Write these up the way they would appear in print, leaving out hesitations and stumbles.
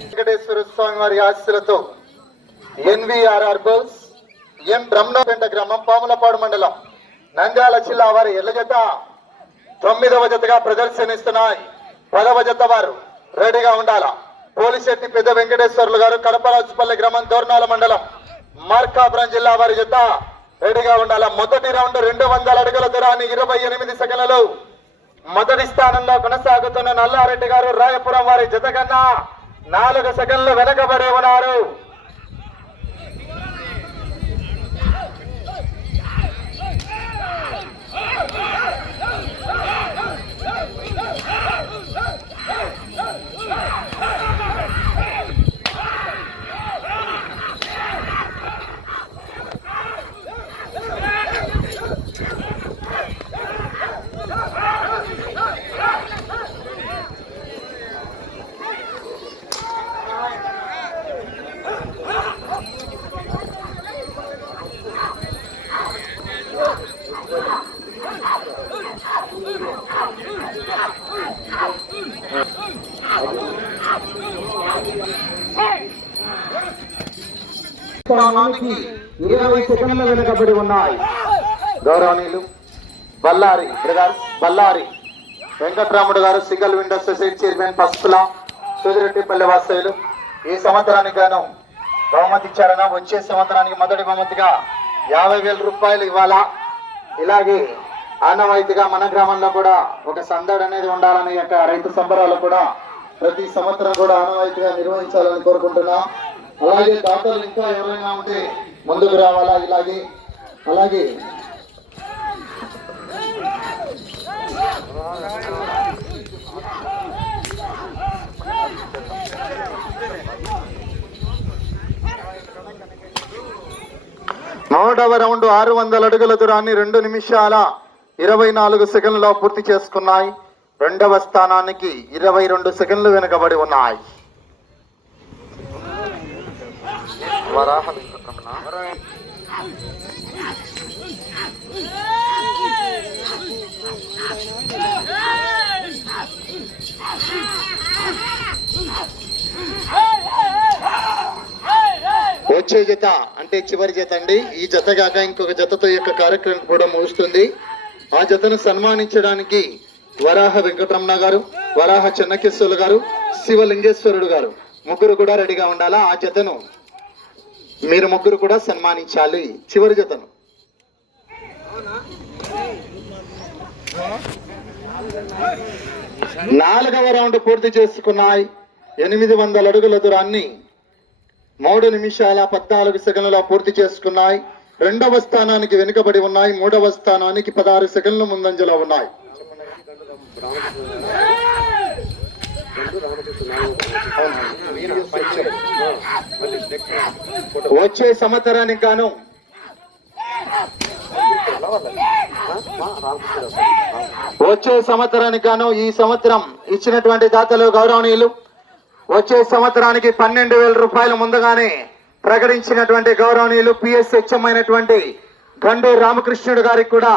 వెంకటేశ్వర స్వామి వారి ఆశీస్సులతో ఎన్వీఆర్ఆర్ గర్ల్స్ ఎం బ్రహ్మపేట గ్రామం పాములపాడు మండలం నంద్యాల జిల్లా వారి ఎల్ల జత 9వ జతగా ప్రదర్శనిస్తున్నాయి. 10వ జత వారు రెడీగా ఉండాలా. పోలిశెట్టి పెద్ద వెంకటేశ్వర్లు గారు కడపరాజుపల్లి గ్రామం దోర్నాల మండలం మార్కాపురం జిల్లా వారి జత రెడీగా ఉండాలా. మొదటి రౌండ్ 200 అడుగుల దూరాన్ని 28 సెకండ్లలో మొదటి స్థానంలో కొనసాగుతున్న నల్లారెడ్డి గారు రాయపురం వారి జత కన్నా 4 సెకండ్లు వెనకబడి ఉన్నారు. స్థానానికి 20 సెకండ్ల వెనుకబడి ఉన్నాయి. గౌరవనీయులు బల్లారి వెంకట్రాముడు గారు సింగిల్ విండో సొసైటీ చైర్మన్ పసుపుల సూదిరెడ్డిపల్లి వాస్తవ్యులు ఈ సంవత్సరానికి గాను బహుమతి ఇచ్చారన్న. వచ్చే సంవత్సరానికి మొదటి బహుమతిగా 50,000 రూపాయలు ఇవ్వాలా. ఇలాగే ఆనవాయితీగా మన గ్రామంలో కూడా ఒక సందడి అనేది ఉండాలని యొక్క రైతు సంబరాలు కూడా ప్రతి సంవత్సరం కూడా ఆనవాయితీగా నిర్వహించాలని కోరుకుంటున్నాం. అలాగే దాతలు ఇంకా ఎవరైనా ఉంటే ముందుకు రావాలా. అలాగే 3వ రౌండ్ 600 అడుగుల దూరాన్ని 2 నిమిషాల 24 సెకండ్లలో పూర్తి చేసుకున్నాయి. 2వ స్థానానికి 22 సెకండ్లు వెనుకబడి ఉన్నాయి. వచ్చే జత అంటే చివరి జత అండి. ఈ జత కాక ఇంకొక జతతో యొక్క కార్యక్రమం కూడా ముగుస్తుంది. ఆ జతను సన్మానించడానికి వరాహ వెంకటరమణ గారు, వరాహ చెన్నకేశ్వర్లు గారు, శివలింగేశ్వరుడు గారు ముగ్గురు కూడా రెడీగా ఉండాలా. ఆ జతను మీరు ముగ్గురు కూడా సన్మానించాలి. చివరి జతను 4వ రౌండ్ పూర్తి చేసుకున్నాయి. 800 అడుగుల దూరాన్ని 3 నిమిషాల 14 సెకండ్లలో పూర్తి చేసుకున్నాయి. 2వ స్థానానికి వెనుకబడి ఉన్నాయి. 3వ స్థానానికి 16 సెకండ్లు ముందంజలో ఉన్నాయి. వచ్చే సంవత్సరానికి గాను ఈ సంవత్సరం ఇచ్చినటువంటి దాతలు గౌరవనీయులు వచ్చే సంవత్సరానికి 12,000 రూపాయలు ముందుగానే ప్రకటించినటువంటి గౌరవనీయులు పిఎస్హెచ్ఎం అయినటువంటి గండు రామకృష్ణుడు గారికి కూడా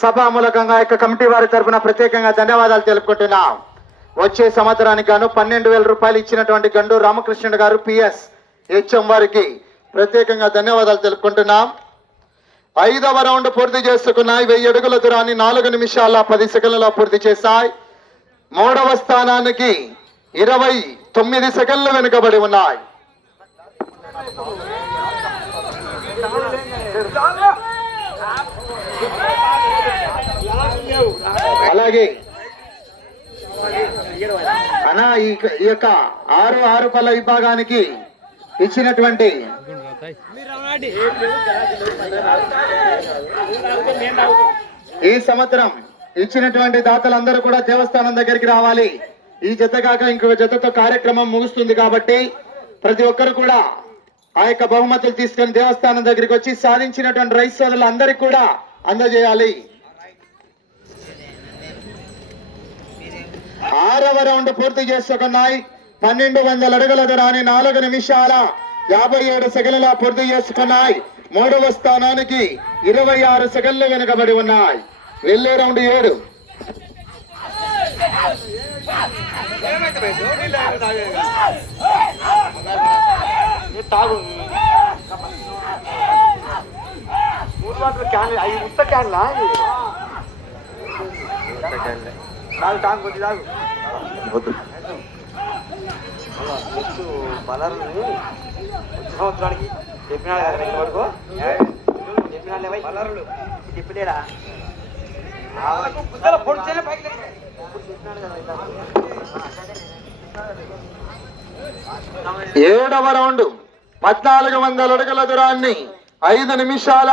సభామూలకంగా యొక్క కమిటీ వారి తరఫున ప్రత్యేకంగా ధన్యవాదాలు తెలుపుకుంటున్నాం. వచ్చే సంవత్సరానికి గాను 12,000 రూపాయలు ఇచ్చినటువంటి గండు రామకృష్ణుడు గారు పిఎస్హెచ్ఎం వారికి ప్రత్యేకంగా ధన్యవాదాలు తెలుపుకుంటున్నాం. 5వ రౌండ్ పూర్తి చేసుకున్నాయి. 1000 అడుగుల దూరాన్ని 4 నిమిషాల 10 సెకండ్లలో పూర్తి చేశాయి. 3వ స్థానానికి 29 సెకండ్లు వెనుకబడి ఉన్నాయి. అలాగే అనా ఈ యొక్క 6 పళ్ళ విభాగానికి ఇచ్చినటువంటి ఈ సంవత్సరం ఇచ్చినటువంటి దాతలందరూ కూడా దేవస్థానం దగ్గరికి రావాలి. ఈ జత కాక ఇంకొక జతతో కార్యక్రమం ముగుస్తుంది కాబట్టి ప్రతి ఒక్కరు కూడా ఆ యొక్క బహుమతులు తీసుకొని దేవస్థానం దగ్గరికి వచ్చి సాధించినటువంటి రైతు సోదరులందరికీ కూడా అందజేయాలి. 6వ రౌండ్ పూర్తి చేసుకున్నాయి. 1200 అడుగుల దూరాన్ని 4 నిమిషాల 57 సెకండ్ల పూర్తి చేసుకున్నాయి. 3వ స్థానానికి 26 సెకండ్లు వెనుకబడి ఉన్నాయి. వెళ్ళే రౌండ్ 7. తాగు క్యాన్ అవి ఉత్త క్యాన్లా తాగు తాగు కొద్ది తాగు బలర్ని వచ్చే సంవత్సరానికి చెప్పినాడు కదా ఇంత వరకు చెప్పినాడు బలర్లు చెప్పలేడా ఏడవ రౌండ్ 1400 అడుగుల దూరాన్ని 5 నిమిషాల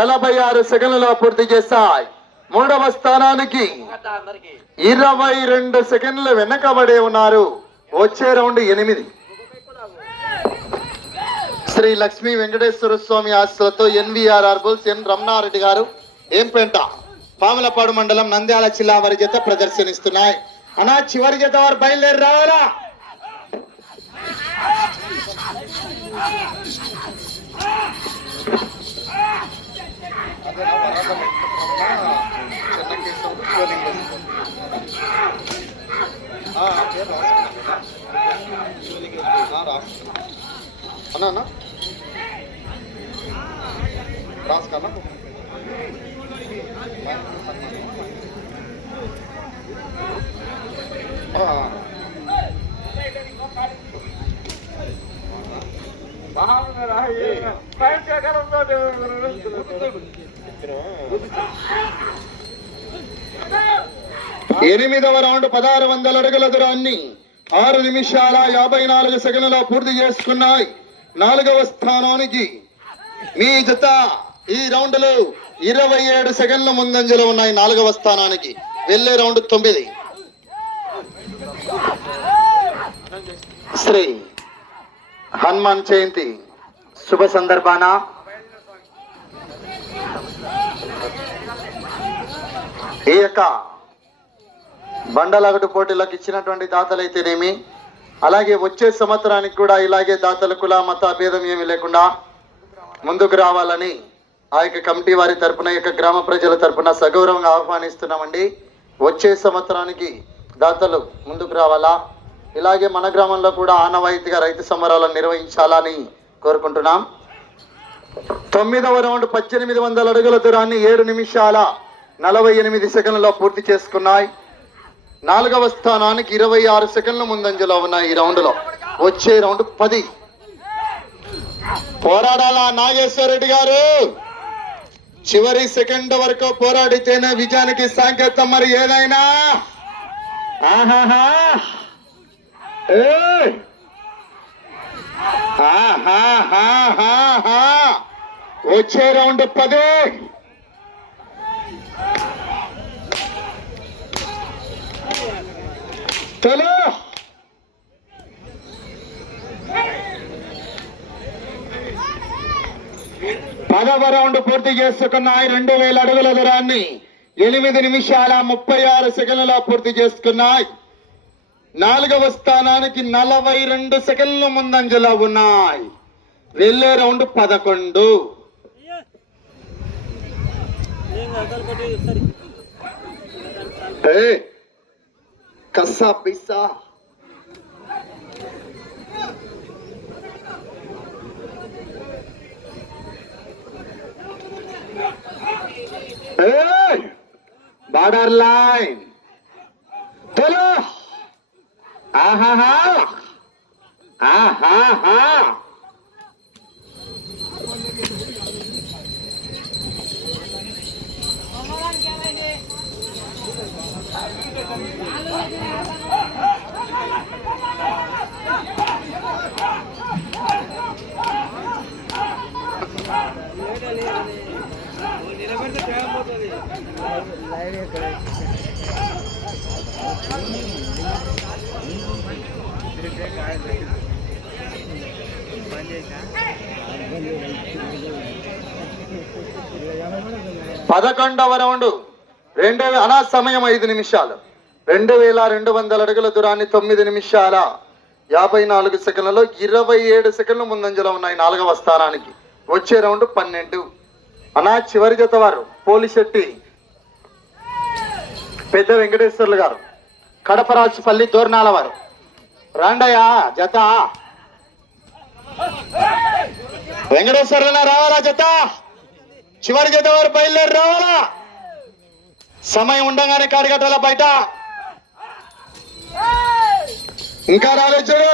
46 సెకండ్లలో పూర్తి చేస్తాయి. మూడవ స్థానానికి 22 సెకండ్లు వెనకబడే ఉన్నారు. వచ్చే రౌండ్ 8. శ్రీ లక్ష్మీ వెంకటేశ్వర స్వామి ఆశలతో ఎన్వీఆర్ఆర్ బుల్స్ ఎన్ రమణారెడ్డి గారు ఏంపెంట పాములపాడు మండలం నంద్యాల జిల్లా వారి జత ప్రదర్శనిస్తున్నాయి. అన్నా చివరి జత వారు బయలుదేరి రావాలా? అన్నా రాసుకన్నా 8వ రౌండ్ 1600 అడుగుల దూరాన్ని 6 నిమిషాల 54 సెకండ్లలో పూర్తి చేసుకున్నాయి. 4వ స్థానానికి మీ జత ఈ రౌండ్ లో 27 సెకండ్ల ముందంజలో ఉన్నాయి. 4వ స్థానానికి వెళ్ళే రౌండ్ 9. శ్రీ హనుమాన్ జయంతి శుభ సందర్భాన ఈ యొక్క బండలగటు పోటీలకు ఇచ్చినటువంటి దాతలైతేనేమి, అలాగే వచ్చే సంవత్సరానికి కూడా ఇలాగే దాతల కుల మత భేదం ఏమీ లేకుండా ముందుకు రావాలని ఆ యొక్క కమిటీ వారి తరపున, యొక్క గ్రామ ప్రజల తరపున సగౌరవంగా ఆహ్వానిస్తున్నామండి. వచ్చే సంవత్సరానికి దాతలు ముందుకు రావాలా, ఇలాగే మన గ్రామంలో కూడా ఆనవాయితీగా రైతు సంబరాలను నిర్వహించాలని కోరుకుంటున్నాం. 9వ రౌండ్ 1800 అడుగుల దూరాన్ని 7 నిమిషాల 48 సెకండ్లలో పూర్తి చేసుకున్నాయి. 4వ స్థానానికి 26 సెకండ్ల ముందంజలో ఉన్నాయి. ఈ రౌండ్ లో వచ్చే రౌండ్ 10. పోరాడాలా నాగేశ్వరరెడ్డి గారు? చివరి సెకండ్ వరకు పోరాడితేనే విజయానికి సంకేతం. మరి ఏదైనా వచ్చే రౌండ్ 10. చలో 10వ రౌండ్ పూర్తి చేసుకున్నాయి. 2000 అడుగుల దూరాన్ని 8 నిమిషాల 36 సెకండ్లలో పూర్తి చేసుకున్నాయి. 4వ స్థానానికి 42 సెకండ్ల ముందంజలో ఉన్నాయి. వెళ్ళే రౌండ్ 11. కస్సా పిస్సా బార్డర్ లైన్. చలో ఆహాహా ఆహాహా పదకొండవ రౌండ్ సమయం 5 నిమిషాలు. 2200 అడుగుల దూరాన్ని 9 నిమిషాల 54 సెకండ్లలో 27 సెకండ్ల ముందంజలో ఉన్నాయి. 4వ స్థానానికి వచ్చే రౌండ్ 12. చివరి జత వారు పోలిశెట్టి పెద్ద వెంకటేశ్వర్లు గారు, కడపరాజుపల్లి దోర్నాల వారు రాండయ్యా జత వెంకటేశ్వర రావాలా జత చివరి జత వారు బయలుదేరి రావాలా సమయం ఉండగానే కాడిగట్టాల బయట ఇంకా రాలేదు చూడు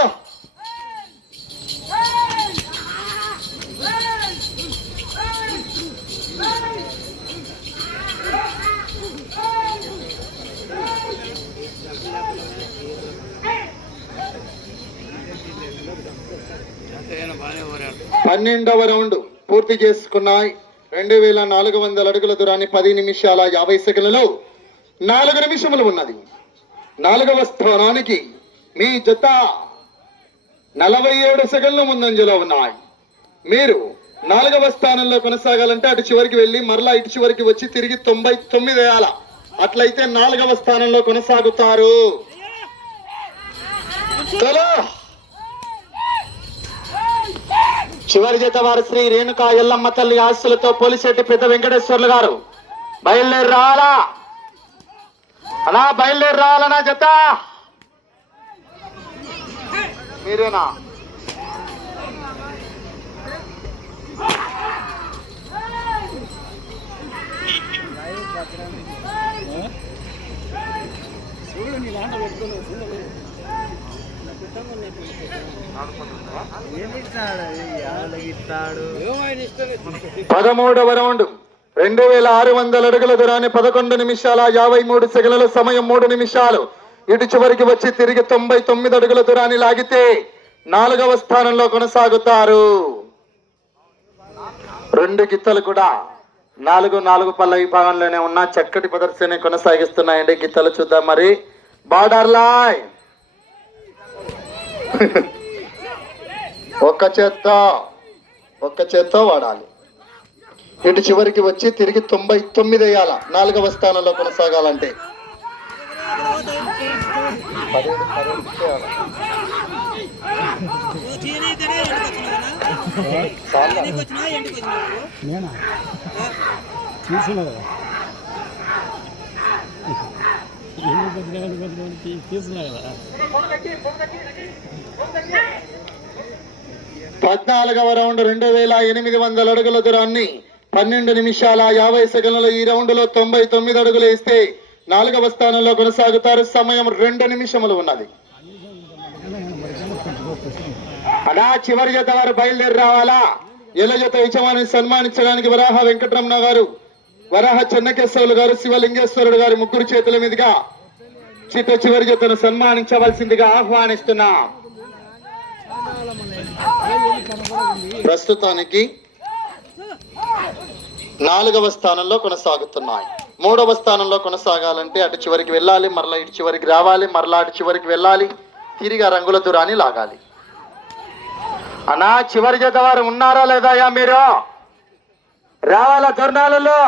పన్నెండవ రౌండ్ పూర్తి చేసుకున్నాయి 2400 అడుగుల దూరాన్ని 10 నిమిషాల 50 సెకండ్లలో 4 నిమిషములు ఉన్నది. 4వ స్థానానికి మీ జత 47 సెకండ్ల ముందంజలో ఉన్నాయి. మీరు 4వ స్థానంలో కొనసాగాలంటే అటు చివరికి వెళ్ళి మరలా ఇటు చివరికి వచ్చి తిరిగి 99 వేయాల. అట్లయితే 4వ స్థానంలో కొనసాగుతారు. చలో చివరి జత వారు శ్రీ రేణుకా ఎల్లమ్మ తల్లి ఆస్తులతో పోలిశెట్టి పెద్ద వెంకటేశ్వర్లు గారు బయలుదేరి రావాలా అలా బయలుదేరి రావాలనా జత మీరేనా పదమూడవ రౌండ్ 2600 అడుగుల దూరాన్ని 11 నిమిషాల 53 సెకండ్ల సమయం 3 నిమిషాలు. ఇటు చివరికి వచ్చి తిరిగి 99 అడుగుల దూరాన్ని లాగితే 4వ స్థానంలో కొనసాగుతారు. 2 గిత్తలు కూడా 4 పళ్ళ విభాగంలోనే ఉన్న చక్కటి ప్రదర్శన కొనసాగిస్తున్నాయండి. గిత్తలు చూద్దాం మరి. బార్డర్ లైన్ ఒక్క చేత్తో వాడాలి. ఇటు చివరికి వచ్చి తిరిగి 99 వేయాల 4వ స్థానంలో కొనసాగాలంటే. పద్నాలుగవ రౌండ్ 2800 అడుగుల దూరాన్ని 12 నిమిషాల 50 సెకండ్లలో ఈ రౌండ్ లో 99 అడుగులు వేస్తే 4వ స్థానంలో కొనసాగుతారు. సమయం 2 నిమిషములు ఉన్నది. అలా చివరి జత వారు బయలుదేరి రావాలా. ఎల్ల జత యజమానిని సన్మానించడానికి వరాహ వెంకటరమణ గారు, వరాహ చెన్నకేశ్వరులు గారు, శివలింగేశ్వరుడు గారి ముగ్గురు చేతుల మీదుగా చివరి జతను సన్మానించవలసిందిగా ఆహ్వానిస్తున్నాం. ప్రస్తుతానికి 4వ స్థానంలో కొనసాగుతున్నాయి. 3వ స్థానంలో కొనసాగాలంటే అటు చివరికి వెళ్ళాలి, మరలా ఇటు చివరికి రావాలి, మరలా అటు చివరికి వెళ్ళాలి, తిరిగి ఆ రంగుల దూరాన్ని లాగాలి. అన్నా చివరి జత వారు ఉన్నారా లేదా? మీరు రావాలా తరుణాలలో?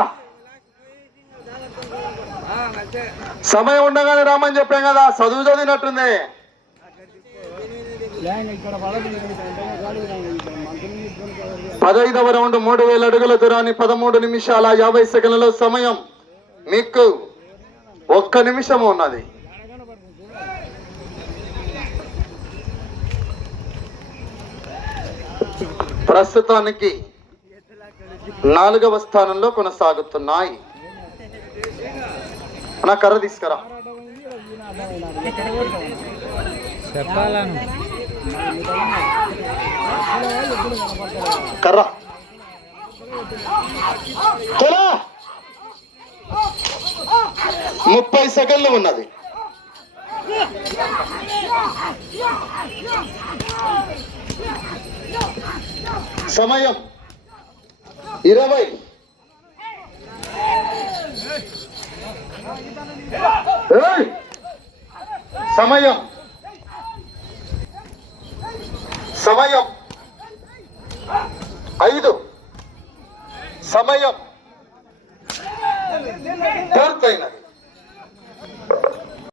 సమయం ఉండగానే రామని చెప్పాం కదా, చదువు చదివినట్టుంది. 15వ రౌండ్ 3000 అడుగుల దూరాన్ని 13 నిమిషాల 50 సెకండ్లలో సమయం మీకు 1 నిమిషం ఉన్నది. ప్రస్తుతానికి 4వ స్థానంలో కొనసాగుతున్నాయి. నా కర్ర తీసుకురా. కర్ర 30 సెకండ్లు ఉన్నది. సమయం 20. సమయం 5. సమయం పూర్తయినది.